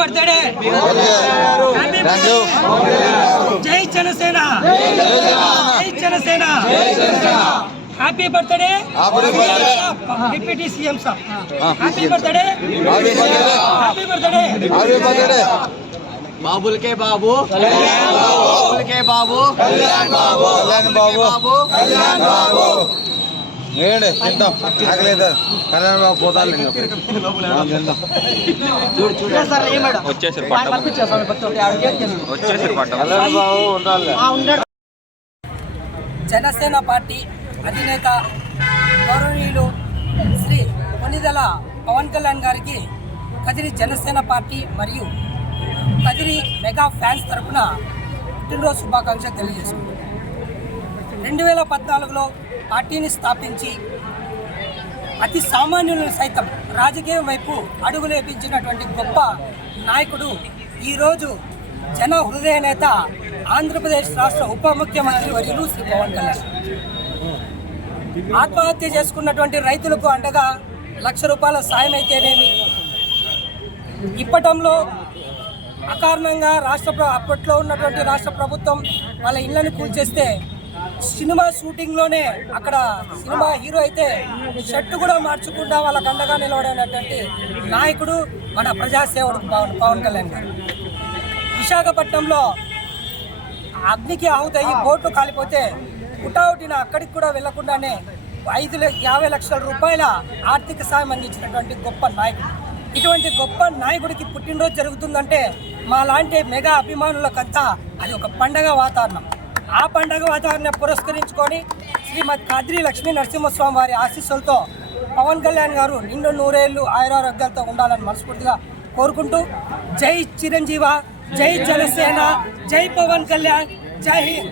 Birthday జై జనసేన జై Janasena happy birthday deputy CM sir happy birthday happy birthday बाबुल के बाबू बाबुल के बाबू कल्याण बाबू कल्याण बाबू कल्याण बाबू ఏడే తింటాం ఆగలేదు కళ్యాణ బాబు పోతాలు చూడు చూడు వచ్చేసారు కళ్యాణ బాబు ఉండాలి. జనసేన పార్టీ అధినేత గౌరవనీయులు శ్రీ కొనిదెల పవన్ కళ్యాణ్ గారికి కదిరి జనసేన పార్టీ మరియు కదిరి మెగా ఫ్యాన్స్ తరఫున పుట్టినరోజు శుభాకాంక్షలు తెలియజేసుకుంటున్నాం. 2014లో పార్టీని స్థాపించి అతి సామాన్యులను సైతం రాజకీయం వైపు అడుగులేపించినటువంటి గొప్ప నాయకుడు ఈరోజు జన హృదయ నేత ఆంధ్రప్రదేశ్ రాష్ట్ర ఉప ముఖ్యమంత్రి వర్యులు శ్రీ పవన్ కళ్యాణ్. ఆత్మహత్య చేసుకున్నటువంటి రైతులకు అండగా ₹1,00,000 సాయం అయితేనేమి, ఇప్పటంలో అకారణంగా అప్పట్లో ఉన్నటువంటి రాష్ట్ర ప్రభుత్వం వాళ్ళ ఇళ్లను కూల్చేస్తే సినిమా షూటింగ్లోనే అక్కడ సినిమా హీరో అయితే షర్టు కూడా మార్చకుండా వాళ్ళకు అండగా నిలబడినటువంటి నాయకుడు మన ప్రజాసేవకుడు పవన్ కళ్యాణ్ గారు. విశాఖపట్నంలో అగ్నికి ఆహుతయ్యి బోట్లు కాలిపోతే పుటావుటిన అక్కడికి కూడా వెళ్లకుండానే 50 లక్షల రూపాయల ఆర్థిక సాయం అందించినటువంటి గొప్ప నాయకుడు. ఇటువంటి గొప్ప నాయకుడికి పుట్టినరోజు జరుగుతుందంటే మా లాంటి మెగా అభిమానులకంతా అది ఒక పండగ వాతావరణం. ఆ పండగ వాతావరణం పురస్కరించుకొని శ్రీమద్ కదిరి లక్ష్మీ నరసింహస్వామి వారి ఆశీస్సులతో పవన్ కళ్యాణ్ గారు నిండు నూరేళ్లు ఆయురారోగ్యాలతో ఉండాలని మనస్ఫూర్తిగా కోరుకుంటూ జై చిరంజీవ, జై జనసేన, జై పవన్ కళ్యాణ్, జై హింద్.